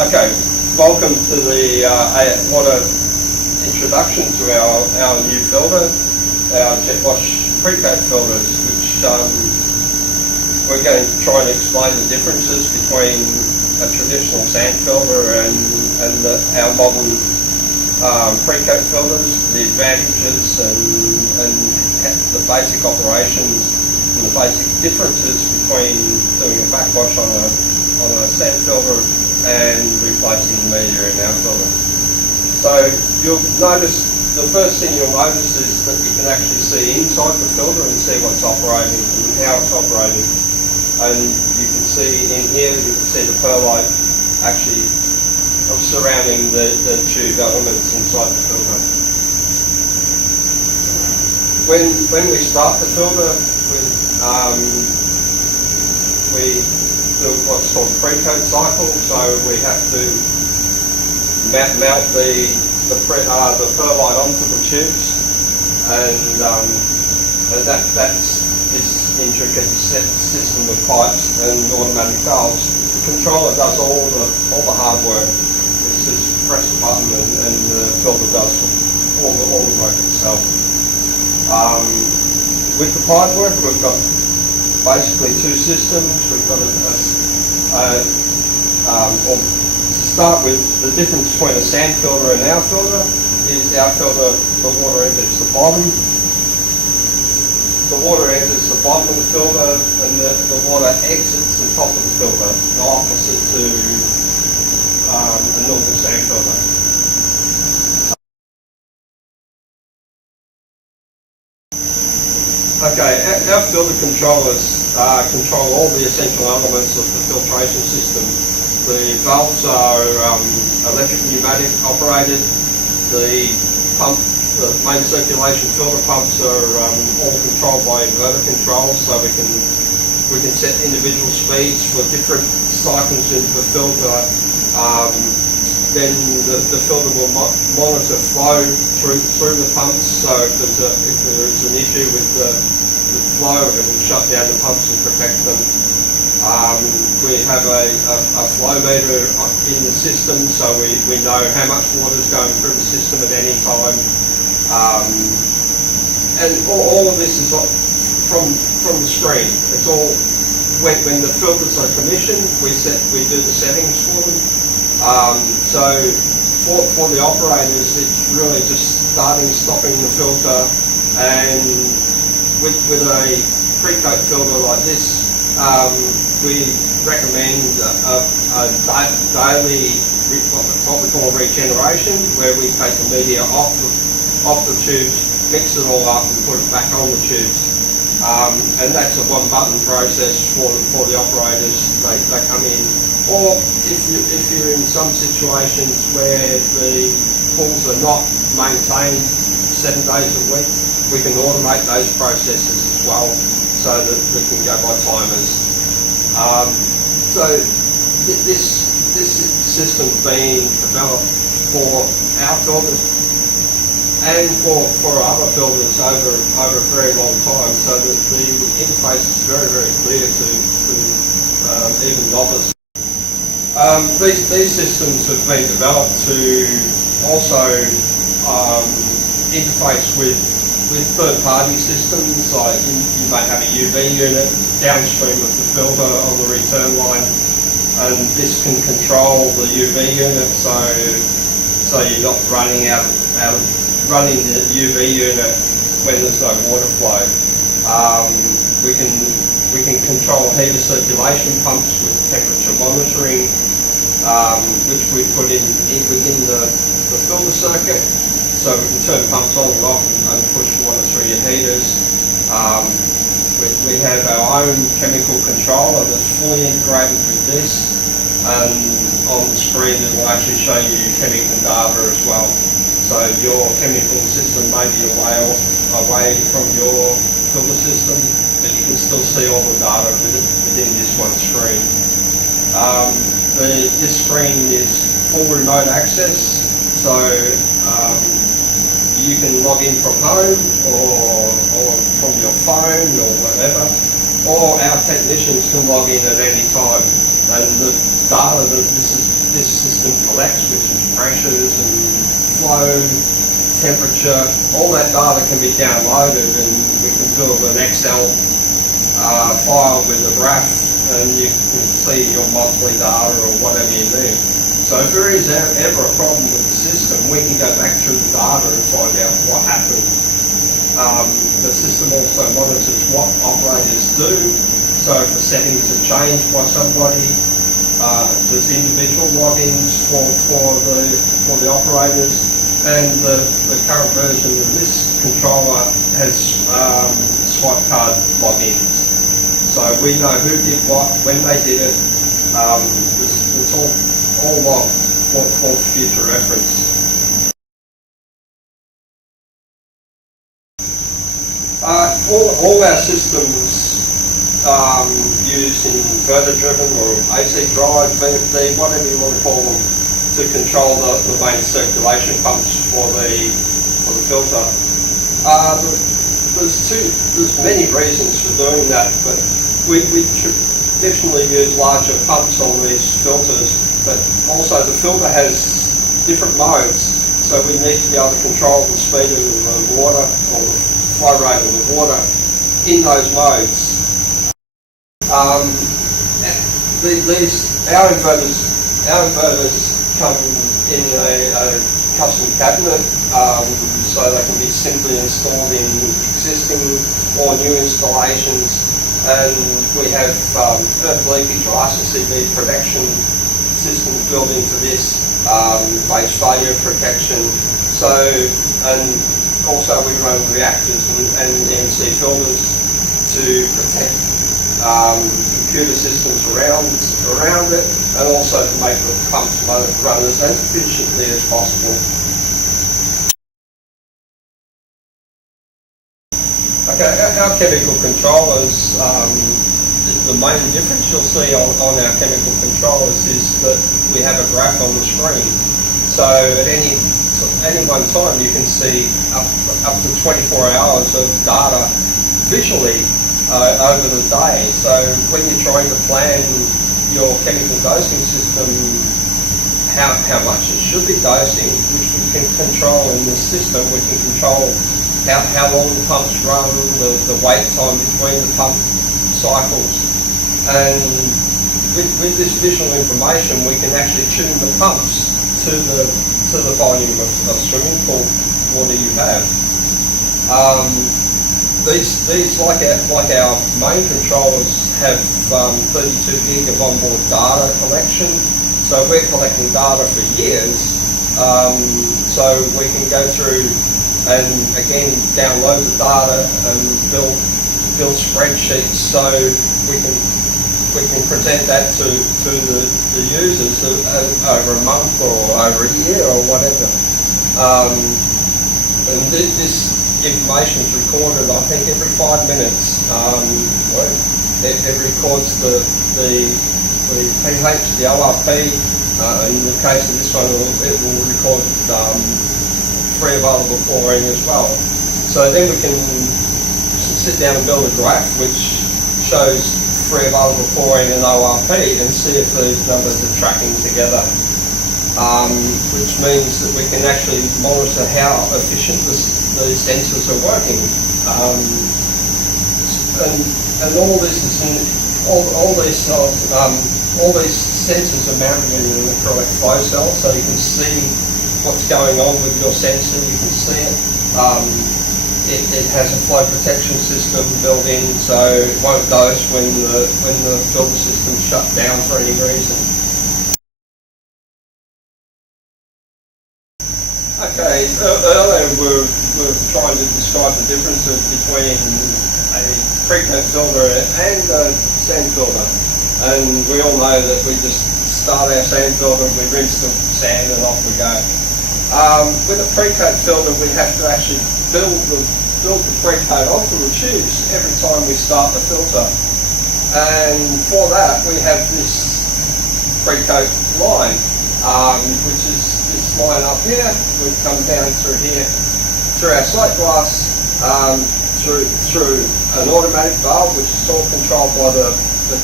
Okay, welcome to the water introduction to our new filter, our jet wash pre-coat filters, which we're going to try and explain the differences between a traditional sand filter and our modern pre-coat filters, the advantages and the basic operations and the basic differences between doing a backwash on a sand filter and replacing the media in our filter. So you'll notice, the first thing you'll notice is that you can actually see inside the filter and see what's operating and how it's operating. And you can see in here, you can see the perlite actually surrounding the tube elements inside the filter. When we start the filter, we do what's called a pre-coat cycle, so we have to mount the perlite onto the tubes, and that's this intricate system of pipes and automatic valves. The controller does all the hard work. It's just press the button and the filter does all the work itself. With the pipe work, we've got basically two systems. We've got to start with the difference between a sand filter and our filter is our filter, the water enters the bottom. The water enters the bottom of the filter and the water exits the top of the filter, the opposite to a normal sand filter. Okay, our filter controllers control all the essential elements of the filtration system. The valves are electric pneumatic operated. The main circulation filter pumps are all controlled by inverter controls, so we can set individual speeds for different cycles into the filter. Then the filter will monitor flow through the pumps, so if there is an issue with the flow, it will shut down the pumps and protect them. We have a flow meter in the system, so we know how much water is going through the system at any time. And all of this is from the screen. It's all when the filters are commissioned, we do the settings for them. So for the operators, it's really just starting, stopping the filter, and with a pre-coat filter like this, we recommend a daily what we call regeneration, where we take the media off the tubes, mix it all up, and put it back on the tubes. And that's a one-button process for the operators. They come in. Or if you're in some situations where the pools are not maintained 7 days a week, we can automate those processes as well, so that we can go by timers. So this system's been developed for our filters and for other filters over a very long time, so that the interface is very, very clear to even novice. These systems have been developed to also interface with third-party systems, like you may have a UV unit downstream of the filter on the return line, and this can control the UV unit, so you're not running running the UV unit when there's no water flow. We can control heater circulation pumps with temperature monitoring, which we put in within the filter circuit, so we can turn pumps on and off and push water through your heaters. We have our own chemical controller that's fully integrated with this, and on the screen it will actually show you chemical data as well. So your chemical system may be away from your filter system, but you can still see all the data within this one screen. This screen is full remote access, so you can log in from home or from your phone or whatever, or our technicians can log in at any time, and the data that this system collects, which is pressures and flow, temperature, all that data can be downloaded, and we can build an Excel file with a graph, and you can see your monthly data or whatever you need. So if there is ever a problem with the system, we can go back through the data and find out what happened. The system also monitors what operators do. So if the settings are changed by somebody, there's individual logins for the operators, and the current version of this controller has swipe card logins. So we know who did what, when they did it. It's all logged for future reference. All our systems use inverter-driven or AC drive, VFD, whatever you want to call them, to control the main circulation pumps for the filter. There's many reasons for doing that, but we traditionally use larger pumps on these filters, but also the filter has different modes, so we need to be able to control the speed of the water or the flow rate of the water in those modes. Our inverters come in a custom cabinet, so they can be simply installed in existing or new installations, and we have earth leakage or RCCB protection systems built into this, base failure protection. And also we run reactors and NC filters to protect computer systems around it, and also to make the pumps run as efficiently as possible. Okay, our chemical controllers, the main difference you'll see on our chemical controllers is that we have a graph on the screen. So at any one time you can see up to 24 hours of data visually over the day. So when you're trying to plan your chemical dosing system, how much it should be dosing, which we can control in this system. We can control how long the pumps run, the wait time between the pump cycles, and with this visual information we can actually tune the pumps to the volume of swimming pool water you have. These like our main controllers have 32 gig of onboard data collection, so we're collecting data for years, so we can go through and again download the data and build spreadsheets, so we can present that to the users over a month or over a year or whatever. And this information is recorded, I think, every 5 minutes. It records the pH, the ORP. In the case of this one, it will record free available chlorine as well. So then we can sit down and build a graph which shows free available chlorine and ORP and see if these numbers are tracking together, which means that we can actually monitor how efficient the sensors are working. And all this is all these sensors are mounted in an acrylic flow cell, so you can see what's going on with your sensor. You can see it. It has a flow protection system built in, so it won't dose when the filter system's shut down for any reason. Okay, earlier we were trying to describe the differences between a pre-coat filter and a sand filter, and we all know that we just start our sand filter, we rinse the sand and off we go. With a pre-coat filter, we have to actually build the pre-coat onto the tubes every time we start the filter, and for that we have this pre-coat line, which is this line up here. We come down through here, through our sight glass, through an automatic valve, which is all controlled by the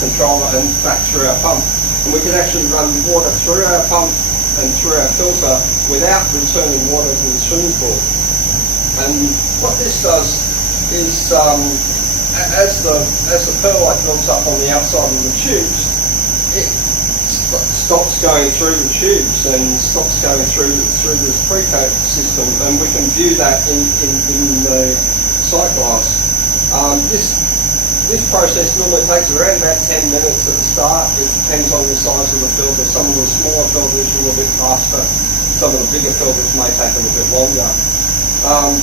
controller, and back through our pump. And we can actually run water through our pump and through our filter without returning water to the swimming pool. And what this does is, as the perlite builds up on the outside of the tubes, it stops going through the tubes and stops going through this pre-coat system, and we can view that in the sight glass. This process normally takes around about 10 minutes at the start. It depends on the size of the filter. Some of the smaller filters are a little bit faster. Some of the bigger filters may take a little bit longer.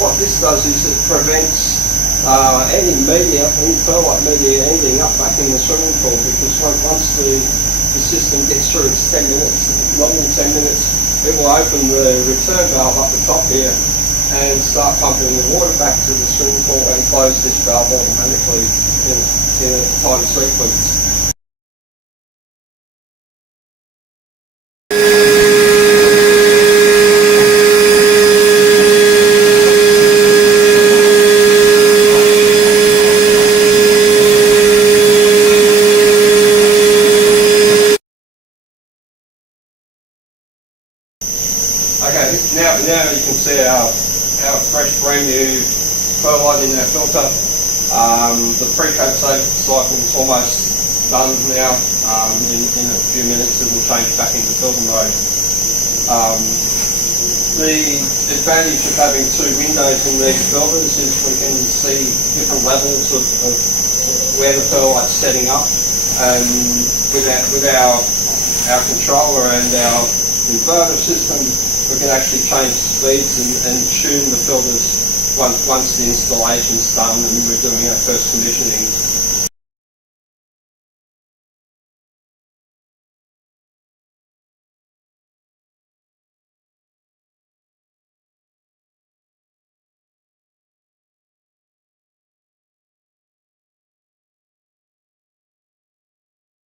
What this does is it prevents any perlite media ending up back in the swimming pool, because once the system gets through its 10 minutes, not in 10 minutes, it will open the return valve up the top here and start pumping the water back to the swimming pool and close this valve automatically in a time sequence. Okay, now you can see our fresh, brand new perlite in our filter. The pre-coat cycle is almost done now. In a few minutes it will change back into filter mode. The advantage of having two windows in these filters is we can see different levels of where the perlite's setting up, and with our controller and our inverter system, we can actually change the speeds and tune the filters once the installation's done and we're doing our first commissioning.